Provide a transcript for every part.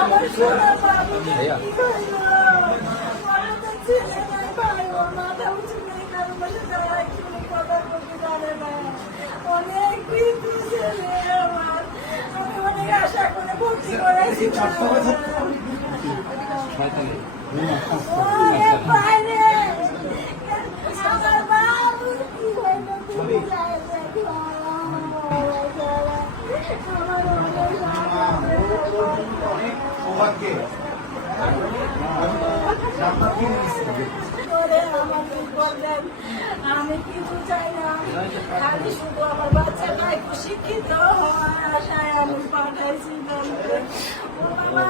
আমার সোনা বাবু মাথা উঁচু নেই, কারোর পাশে যাওয়া একটু কথা বলতে জানে না। অনেক বিন্দু ছেলে আমার, আমি অনেক আশা করে ভর্তি করেছি বাইরে। আমার বাবু কি হইলো তুমি যায় দেখো, আমি কিছু চাই না, খালি শুধু আমার বাচ্চাটা একটু শিক্ষিত হওয়ার আশায় আমি পাঠাইছি। ও বাবা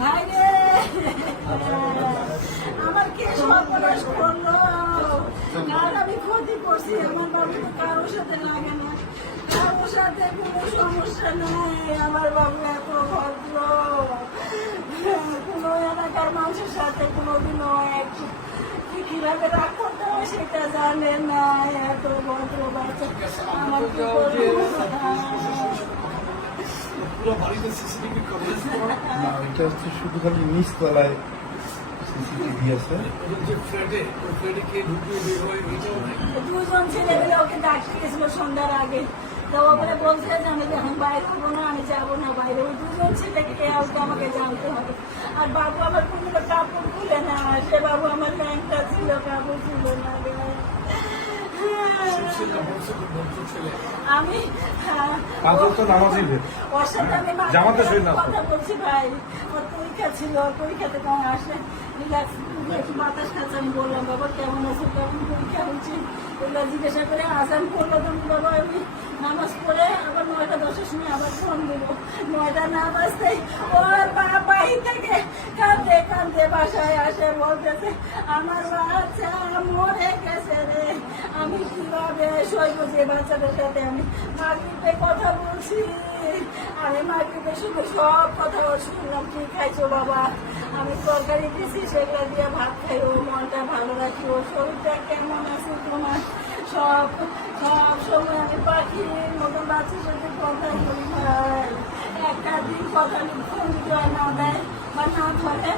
ভাই রে, আমার কে সর্বনাশ করলো, কার আমি ক্ষতি করছি? আমার বাবু তো কারোর সাথে লাগে না, কারোর সাথে কোনো সমস্যা নাই। আমার বাবু এত ভদ্র, কোনো এলাকার মানুষের সাথে কোনোদিনও একটু কিভাবে রাগ করতে হয় সেটা জানে না। এত ভদ্র বাচ্চা, আমার কি করবো? শুধু খালি নিচতলায় সিসিটিভি আছে। দুজন ছেলে মিলে ওকে ডাকতে গেছিল সন্ধ্যার আগে, তো ওখানে বলছে যে আমি এখন বাইরে হবো না, আমি যাবো না বাইরে। ওই দুজন ছেলেকে আমাকে জানতে হবে। আর বাবু আমার কোনো কাপড় খুলে না, সে বাবু আমার ল্যাংটা ছিল, কাপড় ছিল না। আমি ওর সাথে আমি কথা বলছি ভাই, ওর পরীক্ষা ছিল, ওর পরীক্ষাতে কেমন আসলে একটু বাতাস খাচ্ছে। আমি বললাম বাবা কেমন আছে, কেমন পরীক্ষা হচ্ছে, ওগুলো জিজ্ঞাসা করে আসাম করলো। তুমি বাবা আমি নামাজ পড়ে আবার 9টা 10-এর সময় আবার ফোন দেবো। 9টা না বাজতেই ওর বাড়ি থেকে কাঁদতে কাঁদতে বাসায় আসে, বলতেছে আমার বাচ্চা মরে গেছে রে, আমি কিভাবে সইব? যে বাচ্চাদের সাথে আমি মাগরিবে কথা বলছি, আমি মাগরিবের সময় সব কথা শুনলাম। কি খাইছো বাবা? আমি তরকারি দিয়েছি, সেগুলো দিয়ে ভাত খাই, ও মনটা ভালো রাখি, ওর শরীরটা কেমন আছে তোমার? সব সব সময় আমি পাখির মতন বাচ্চার সাথে কথা বলি ভাই। একটা দিন কথা ফোন না দেয় বা না ধরে,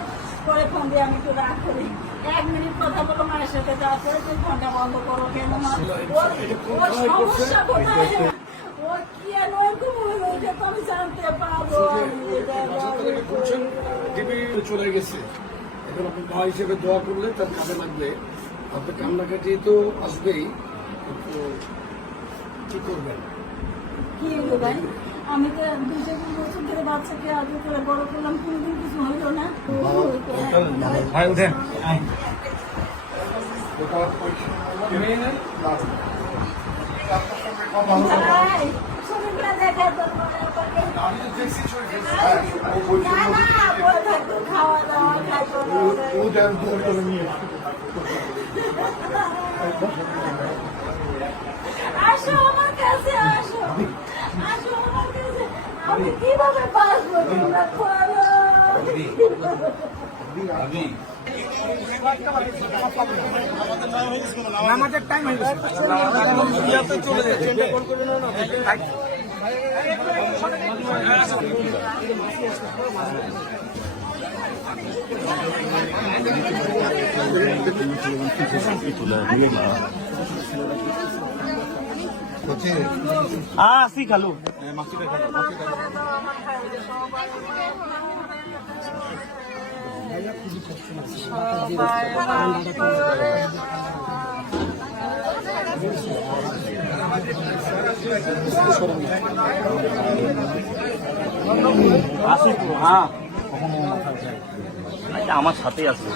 পরে ফোন দিয়ে আমি একটু রাগ করি। 1 মিনিট কথা বলো মায়ের সাথে, তারপরে তুই ফোনটা বন্ধ করো কেন? ওর সমস্যা কোথায়? ওর কি এরকম হলো এটা তো আমি জানতে পারবো। চলে গেছে, এখন আপনি ভাই হিসেবে দোয়া করলে তার কাজে লাগবে। আপনার কান্নাকাটি তো আসবেই, কি করবেন? কি হলো ভাই? আমি তো 2-3 বছর ধরে বাচ্চাকে আগে করে বড় করলাম, কোনোদিন কিছু হইলো না। ভাই উঠেন। ভাই ছবিগুলো দেখা তো খাওয়া দাওয়া খাইতো। আসো আমার কাছে, আসো আসো আমার কাছে। আমি কিভাবে বাঁচবো? তোমরা বলো। নামাজের টাইম হয়ে গেছে, চলে যাচ্ছে। sí, Calú. আসুক, হ্যাঁ আমার সাথেই আসবে।